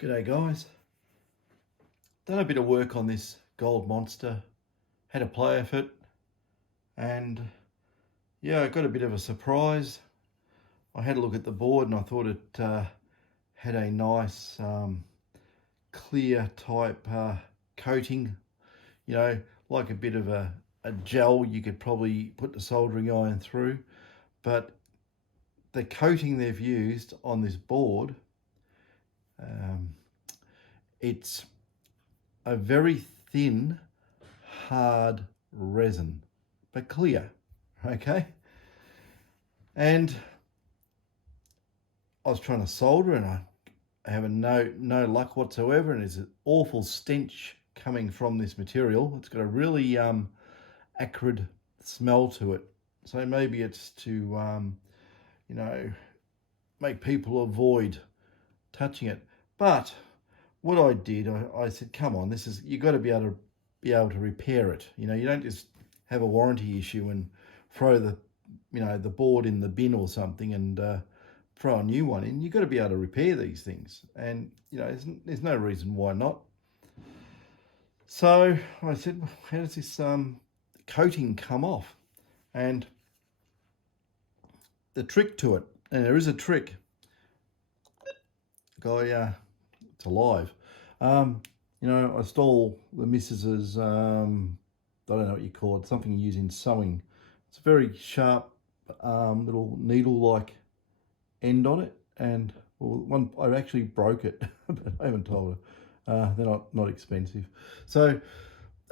G'day guys, done a bit of work on this Gold Monster, had a play of it, and yeah, I got a bit of a surprise. I had a look at the board and I thought it had a nice clear type coating, you know, like a bit of a gel you could probably put the soldering iron through, but the coating they've used on this board, it's a very thin, hard resin, but clear, okay? And I was trying to solder and I having no luck whatsoever, and there's an awful stench coming from this material. It's got a really acrid smell to it. So maybe it's to, you know, make people avoid touching it. But what I did, I said, come on, you've got to be able to repair it. You know, you don't just have a warranty issue and throw the board in the bin or something and throw a new one in. You've got to be able to repair these things, and you know, there's no reason why not. So I said, how does this coating come off? And the trick to it, and there is a trick, guy, it's alive. You know, I stole the missus's, I don't know what you call it, something you use in sewing. It's a very sharp little needle-like end on it, and well, I actually broke it, but I haven't told her. They're not expensive. So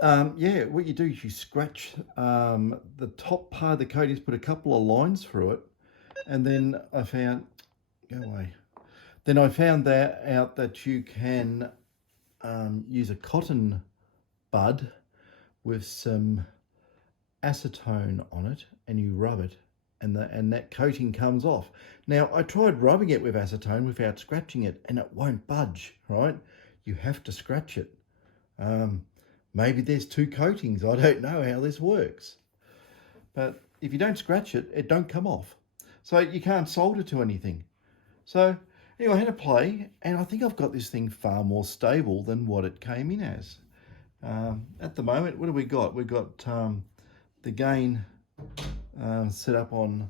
yeah, what you do is you scratch the top part of the coating, put a couple of lines through it, and then I found, go away. Then I found out that you can use a cotton bud with some acetone on it, and you rub it, and that coating comes off. Now, I tried rubbing it with acetone without scratching it, and it won't budge, right? You have to scratch it. Maybe there's two coatings. I don't know how this works. But if you don't scratch it, it don't come off. So you can't solder to anything. So anyway, I had a play, and I think I've got this thing far more stable than what it came in as. At the moment, what do we got? We've got the gain set up on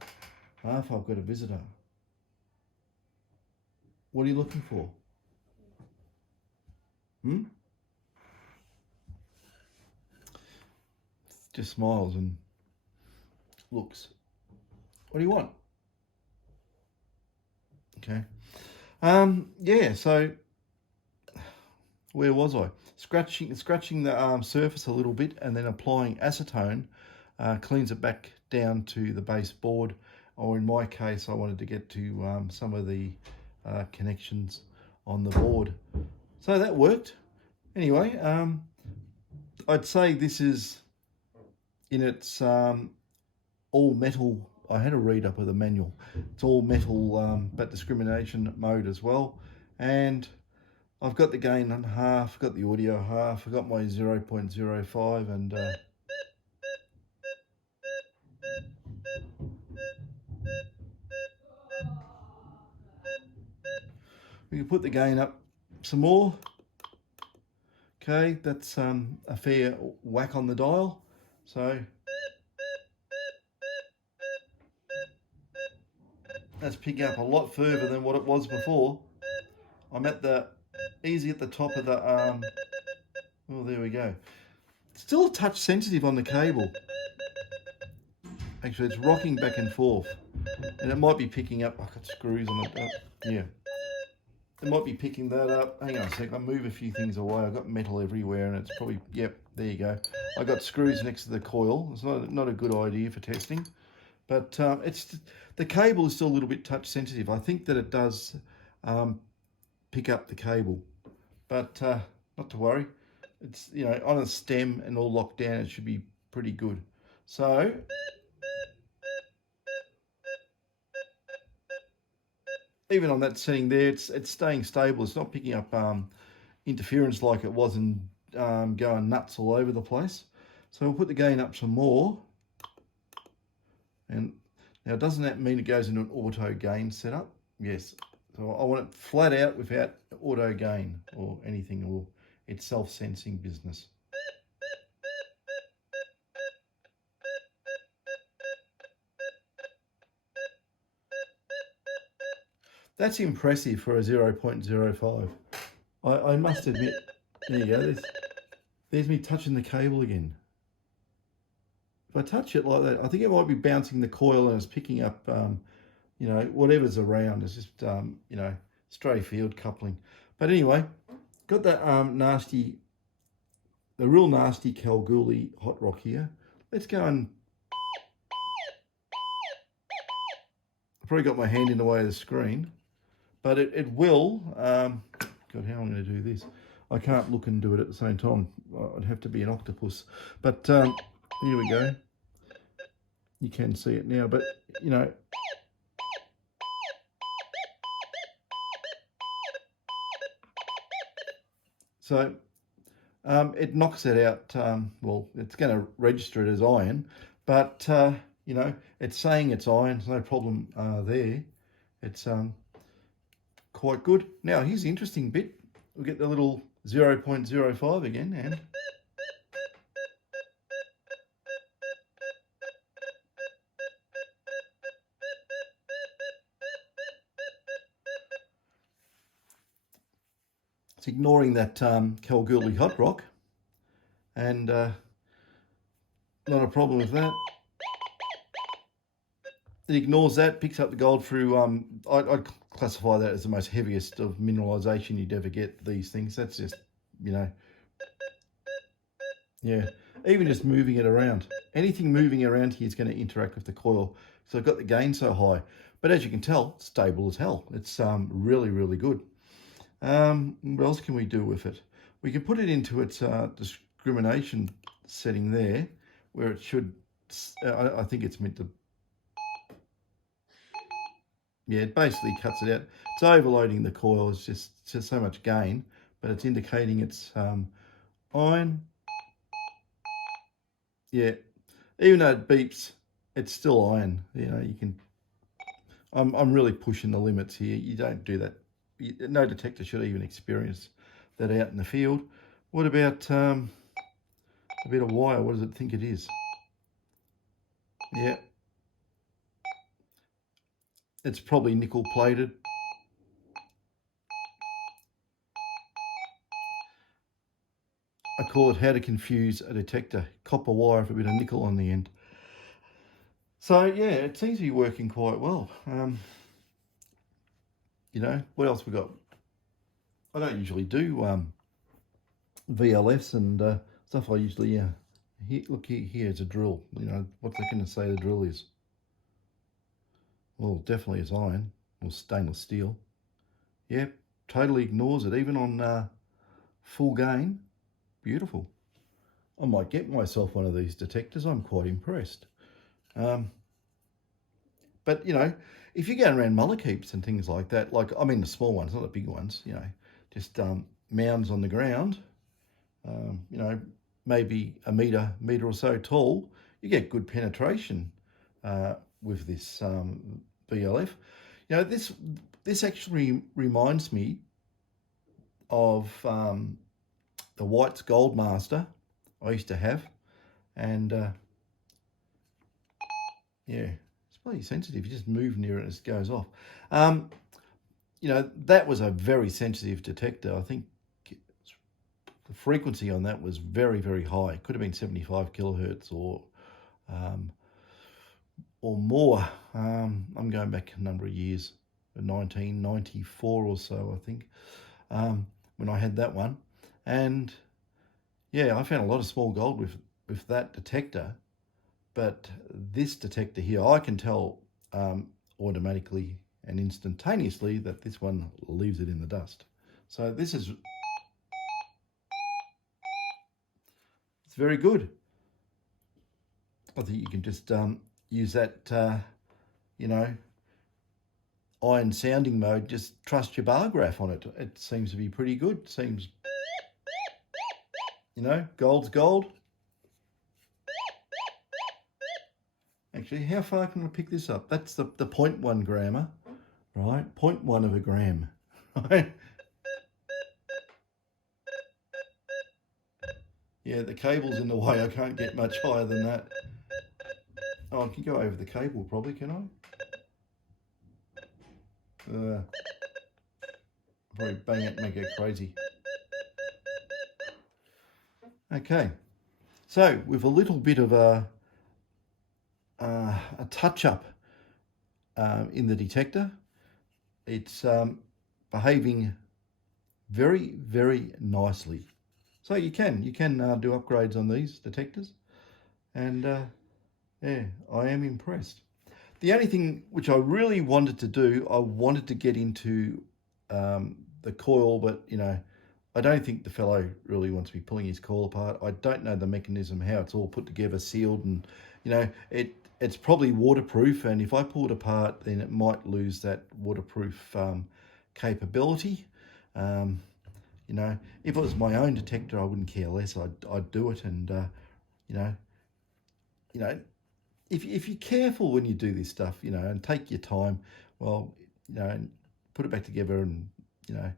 half. I've got a visitor. What are you looking for? Just smiles and looks. What do you want? Okay. Yeah, so where was I? Scratching the surface a little bit, and then applying acetone cleans it back down to the base board, or in my case I wanted to get to some of the connections on the board. So that worked. Anyway, I'd say this is in its all metal. I had a read up of the manual. It's all metal, but discrimination mode as well. And I've got the gain on half, got the audio half, I've got my 0.05, and we can put the gain up some more. Okay, that's a fair whack on the dial. So that's picking up a lot further than what it was before. I'm at the easy at the top of the oh, there we go. Still a touch sensitive on the cable. Actually, it's rocking back and forth, and it might be picking up. I've got screws on it. Oh, yeah, it might be picking that up. Hang on a sec. I move a few things away. I've got metal everywhere, and it's probably, yep, there you go. I got screws next to the coil. It's not a good idea for testing, but the cable is still a little bit touch sensitive. I think that it does pick up the cable, but not to worry. It's, you know, on a stem and all locked down, it should be pretty good. So even on that setting there, it's staying stable. It's not picking up interference like it was and going nuts all over the place. So we'll put the gain up some more. And now, doesn't that mean it goes into an auto gain setup? Yes. So I want it flat out without auto gain or anything, or it's self-sensing business. That's impressive for a 0.05. I must admit, there you go, there's me touching the cable again. If I touch it like that, I think it might be bouncing the coil and it's picking up, you know, whatever's around. It's just, you know, stray field coupling. But anyway, got that the real nasty Kalgoorlie hot rock here. Let's go and, I've probably got my hand in the way of the screen, but it will, God, how am I going to do this? I can't look and do it at the same time. I'd have to be an octopus. But here we go. You can see it now, but you know, so it knocks it out. Well, it's going to register it as iron, but you know, it's saying it's iron. There's no problem there. It's quite good. Now, here's the interesting bit. We'll get the little 0.05 again, and it's ignoring that Kalgoorlie hot rock, and not a problem with that. It ignores that, picks up the gold through, I'd classify that as the most heaviest of mineralisation you'd ever get, these things. That's just, you know, yeah, even just moving it around. Anything moving around here is going to interact with the coil. So I've got the gain so high. But as you can tell, it's stable as hell. It's really, really good. What else can we do with it? We can put it into its discrimination setting there, where it should, I think it's meant to, yeah, it basically cuts it out. It's overloading the coil. It's just so much gain, but it's indicating it's iron. Yeah, even though it beeps, it's still iron. You know, you can. I'm really pushing the limits here. You don't do that. No detector should even experience that out in the field. What about a bit of wire? What does it think it is? Yeah. It's probably nickel plated. I call it how to confuse a detector. Copper wire with a bit of nickel on the end. So yeah, it seems to be working quite well. You know, what else we got? I don't usually do VLFs and stuff. I usually, look, here's a drill. You know, what's that going to say the drill is? Well, definitely it's iron or stainless steel. Yep, totally ignores it, even on full gain. Beautiful. I might get myself one of these detectors. I'm quite impressed. But, you know, if you're going around mullikeeps and things like that, like, I mean the small ones, not the big ones, you know, just mounds on the ground, you know, maybe a metre or so tall, you get good penetration with this VLF. You know, this actually reminds me of the White's Gold Master I used to have, and yeah, it's pretty sensitive. You just move near it and it goes off. You know, that was a very sensitive detector. I think the frequency on that was very, very high. It could have been 75 kilohertz or more. I'm going back a number of years, 1994 or so, I think, when I had that one. And yeah, I found a lot of small gold with that detector. But this detector here, I can tell automatically and instantaneously that this one leaves it in the dust. So this is, it's very good. I think you can just use that, you know, iron sounding mode, just trust your bar graph on it. It seems to be pretty good. Seems, you know, gold's gold. Actually, how far can I pick this up? That's the 0.1 grammer right? 0.1 of a gram, right? Yeah, the cable's in the way. I can't get much higher than that. Oh, I can go over the cable probably, can I? Probably bang it and make it crazy. Okay, so with a little bit of a touch-up in the detector, it's behaving very, very nicely. So you can do upgrades on these detectors, and yeah, I am impressed. The only thing which I really wanted to do, I wanted to get into the coil, but you know, I don't think the fellow really wants me pulling his coil apart. I don't know the mechanism, how it's all put together, sealed, and you know, it's probably waterproof, and if I pull it apart, then it might lose that waterproof capability. You know, if it was my own detector, I wouldn't care less. I'd do it, and you know, if you're careful when you do this stuff, you know, and take your time, well, you know, and put it back together, and you know,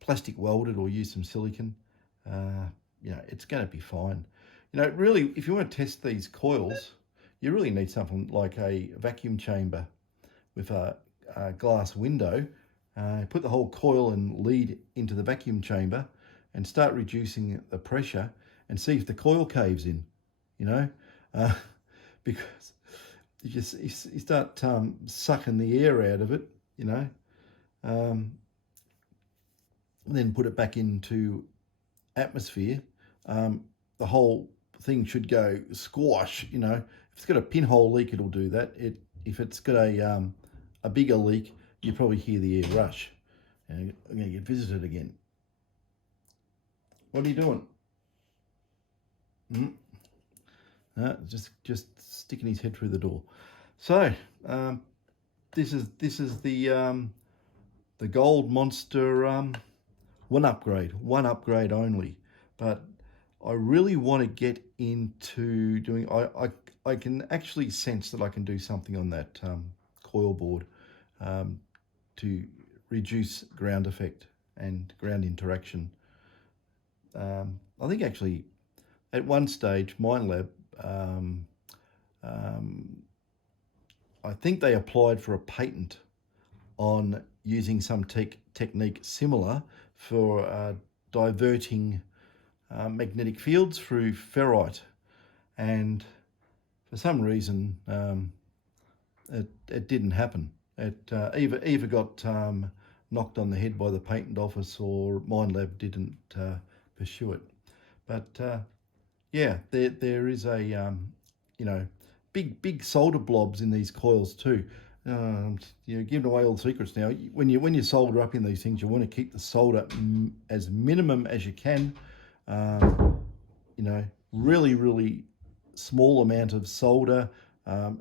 plastic weld it or use some silicon, you know, it's going to be fine. You know, really, if you want to test these coils, you really need something like a vacuum chamber with a glass window. Put the whole coil and lead into the vacuum chamber and start reducing the pressure and see if the coil caves in, you know, because you start sucking the air out of it, you know, then put it back into atmosphere, the whole thing should go squash, you know. If it's got a pinhole leak, it'll do that. If it's got a bigger leak, you probably hear the air rush. And I'm going to get visited again. What are you doing? Just sticking his head through the door. So this is the Gold Monster one upgrade only. But I really want to get into doing. I can actually sense that I can do something on that coil board to reduce ground effect and ground interaction. I think actually at one stage, Minelab, I think they applied for a patent on using some technique similar for diverting magnetic fields through ferrite, and for some reason it didn't happen. It either got knocked on the head by the patent office, or Minelab didn't pursue it. But yeah, there is a you know, big solder blobs in these coils too. You're giving away all the secrets now. When you solder up in these things, you want to keep the solder as minimum as you can. You know, really small amount of solder.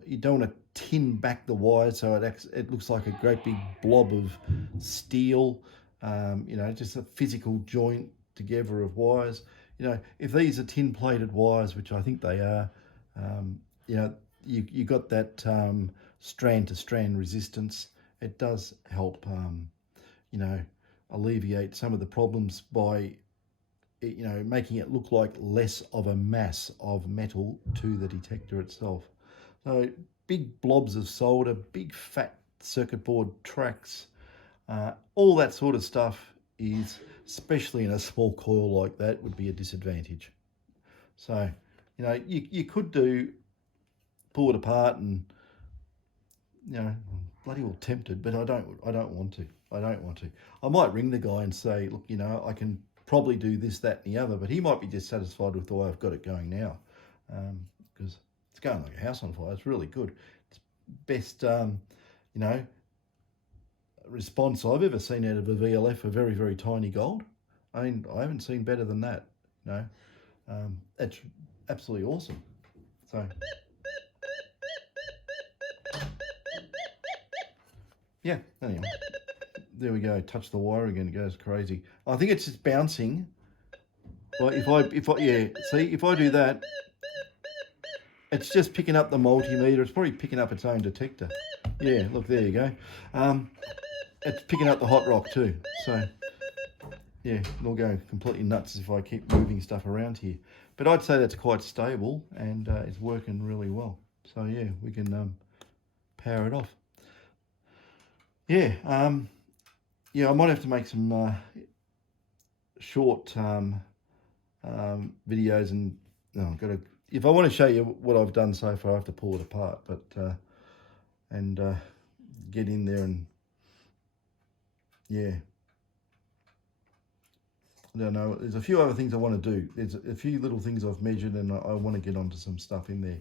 You don't want to tin back the wire so it looks like a great big blob of steel. You know, just a physical joint together of wires. You know, if these are tin plated wires, which I think they are, you know, you got that strand to strand resistance. It does help, you know, alleviate some of the problems by, you know, making it look like less of a mass of metal to the detector itself. So big blobs of solder, big fat circuit board tracks, all that sort of stuff is, especially in a small coil like that, would be a disadvantage. So, you know, you could pull it apart, and you know, bloody well tempted, but I don't want to. I might ring the guy and say, look, you know, I can probably do this, that, and the other, but he might be dissatisfied with the way I've got it going now, because it's going like a house on fire. It's really good. It's best, you know, response I've ever seen out of a VLF for very, very tiny gold. I mean, I haven't seen better than that. You know, it's absolutely awesome. So, yeah, anyway, there we go. Touch the wire again, it goes crazy. I think it's just bouncing. Well, yeah, see, if I do that, it's just picking up the multimeter. It's probably picking up its own detector. Yeah, look, there you go. it's picking up the hot rock too. So yeah, it'll go completely nuts if I keep moving stuff around here. But I'd say that's quite stable and it's working really well. So yeah, we can power it off. Yeah, yeah, I might have to make some short videos, and no, I've got to. If I want to show you what I've done so far, I have to pull it apart, but and get in there and yeah. I don't know. There's a few other things I want to do. There's a few little things I've measured, and I want to get onto some stuff in there.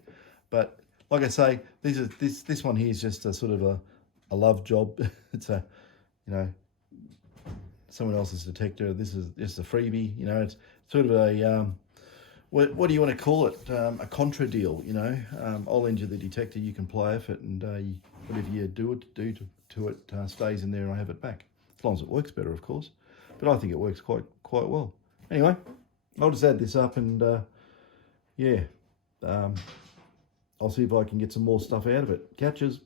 But like I say, this one here is just a sort of a love job. It's a, you know, someone else's detector. This is just a freebie. You know, it's sort of a what do you want to call it? A contra deal. You know, I'll lend you the detector. You can play with it, and whatever you do to it stays in there, and I have it back. As long as it works better, of course. But I think it works quite well. Anyway, I'll just add this up, and yeah, I'll see if I can get some more stuff out of it. Catches.